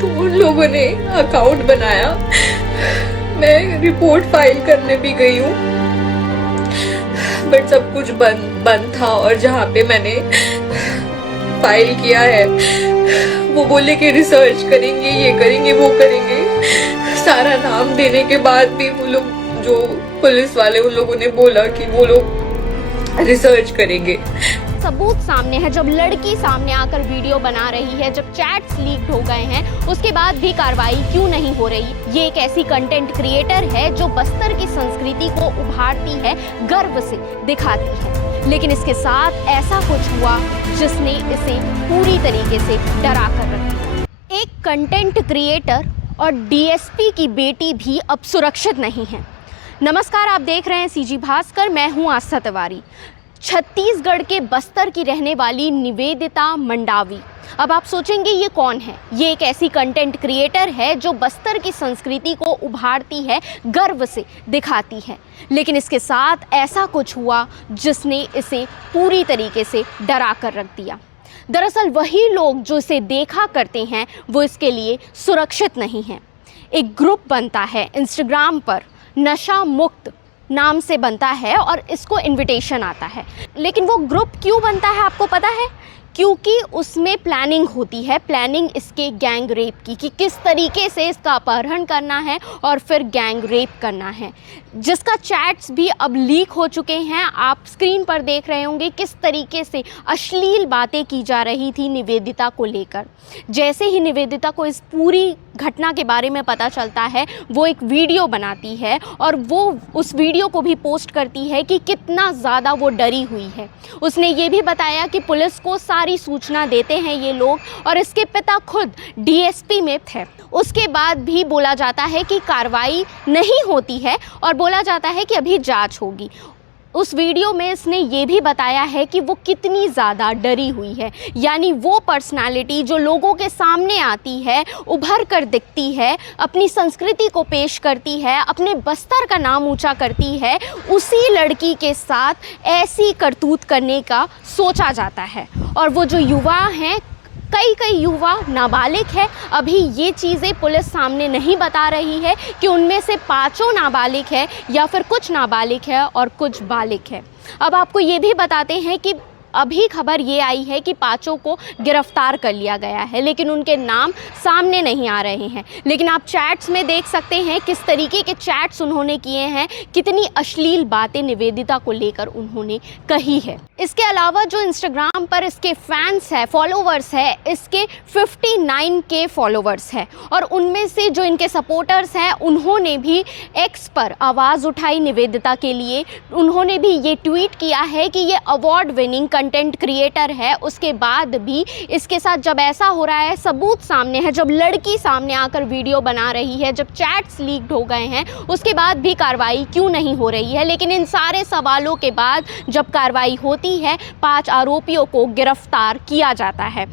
तो उन लोगों ने अकाउंट बनाया। मैं रिपोर्ट फाइल करने भी गई हूँ, बट सब कुछ बंद था। और जहाँ पे मैंने फाइल किया है वो बोले कि रिसर्च करेंगे, ये करेंगे, वो करेंगे। सारा नाम देने के बाद भी वो लोग, जो पुलिस वाले, उन लोगों ने बोला कि वो लोग रिसर्च करेंगे। सबूत सामने है, जब लड़की सामने आकर वीडियो बना रही है, जब चैट्स लीक्ड हो गए हैं, उसके बाद भी कार्रवाई क्यों नहीं हो रही? ये एक ऐसी कंटेंट क्रिएटर है जो बस्तर की संस्कृति को उभारती है, गर्व से दिखाती है, लेकिन इसके साथ ऐसा कुछ हुआ जिसने इसे पूरी तरीके से डरा कर रख दिया। एक कंटेंट क्रिएटर और डीएसपी की बेटी भी अब सुरक्षित नहीं है। नमस्कार, आप देख रहे हैं सीजी भास्कर, मैं हूं आस्था तिवारी। छत्तीसगढ़ के बस्तर की रहने वाली निवेदिता मंडावी। अब आप सोचेंगे ये कौन है? ये एक ऐसी कंटेंट क्रिएटर है जो बस्तर की संस्कृति को उभारती है, गर्व से दिखाती है, लेकिन इसके साथ ऐसा कुछ हुआ जिसने इसे पूरी तरीके से डरा कर रख दिया। दरअसल वही लोग जो इसे देखा करते हैं वो इसके लिए सुरक्षित नहीं हैं। एक ग्रुप बनता है इंस्टाग्राम पर, नशा मुक्त नाम से बनता है और इसको इनविटेशन आता है। लेकिन वो ग्रुप क्यों बनता है आपको पता है? क्योंकि उसमें प्लानिंग होती है, प्लानिंग इसके गैंग रेप की, कि किस तरीके से इसका अपहरण करना है और फिर गैंग रेप करना है, जिसका चैट्स भी अब लीक हो चुके हैं। आप स्क्रीन पर देख रहे होंगे किस तरीके से अश्लील बातें की जा रही थी निवेदिता को लेकर। जैसे ही निवेदिता को इस पूरी घटना के बारे में पता चलता है, वो एक वीडियो बनाती है और वो उस वीडियो को भी पोस्ट करती है कि कितना ज़्यादा वो डरी हुई है। उसने ये भी बताया कि पुलिस को सारी सूचना देते हैं ये लोग, और इसके पिता खुद डीएसपी में थे। उसके बाद भी बोला जाता है कि कार्रवाई नहीं होती है और बोला जाता है कि अभी जांच होगी। उस वीडियो में इसने ये भी बताया है कि वो कितनी ज़्यादा डरी हुई है, यानी वो पर्सनालिटी जो लोगों के सामने आती है, उभर कर दिखती है, अपनी संस्कृति को पेश करती है, अपने बस्तर का नाम ऊंचा करती है, उसी लड़की के साथ ऐसी करतूत करने का सोचा जाता है। और वो जो युवा हैं, कई युवा नाबालिग है। अभी ये चीज़ें पुलिस सामने नहीं बता रही है कि उनमें से 5 नाबालिग है या फिर कुछ नाबालिग है और कुछ बालिग है। अब आपको ये भी बताते हैं कि अभी खबर ये आई है कि 5 को गिरफ्तार कर लिया गया है, लेकिन उनके नाम सामने नहीं आ रहे हैं। लेकिन आप चैट्स में देख सकते हैं किस तरीके के चैट्स उन्होंने किए हैं, कितनी अश्लील बातें निवेदिता को लेकर उन्होंने कही है। इसके अलावा जो इंस्टाग्राम पर इसके फैंस है, फॉलोवर्स है, इसके 59K फॉलोवर्स है, और उनमें से जो इनके सपोर्टर्स हैं उन्होंने भी एक्स पर आवाज़ उठाई निवेदिता के लिए। उन्होंने भी ये ट्वीट किया है कि ये अवार्ड विनिंग कंटेंट क्रिएटर है। उसके बाद भी इसके साथ जब ऐसा हो रहा है, सबूत सामने है, जब लड़की सामने आकर वीडियो बना रही है, जब चैट्स लीक्ड हो गए हैं, उसके बाद भी कार्रवाई क्यों नहीं हो रही है? लेकिन इन सारे सवालों के बाद जब कार्रवाई होती है, 5 आरोपियों को गिरफ्तार किया जाता है।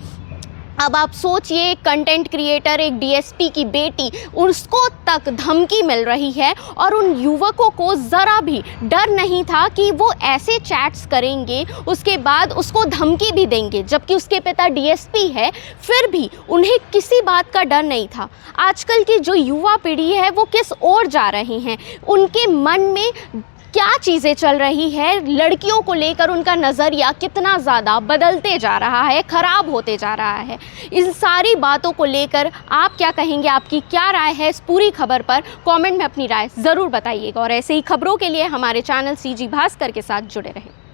अब आप सोचिए, कंटेंट क्रिएटर, एक डीएसपी की बेटी, उसको तक धमकी मिल रही है और उन युवकों को ज़रा भी डर नहीं था कि वो ऐसे चैट्स करेंगे, उसके बाद उसको धमकी भी देंगे, जबकि उसके पिता डीएसपी है, फिर भी उन्हें किसी बात का डर नहीं था। आजकल की जो युवा पीढ़ी है वो किस ओर जा रहे हैं, उनके मन में क्या चीज़ें चल रही है, लड़कियों को लेकर उनका नज़रिया कितना ज़्यादा बदलते जा रहा है, ख़राब होते जा रहा है। इन सारी बातों को लेकर आप क्या कहेंगे, आपकी क्या राय है इस पूरी खबर पर? कमेंट में अपनी राय ज़रूर बताइएगा और ऐसे ही खबरों के लिए हमारे चैनल सीजी भास्कर के साथ जुड़े रहें।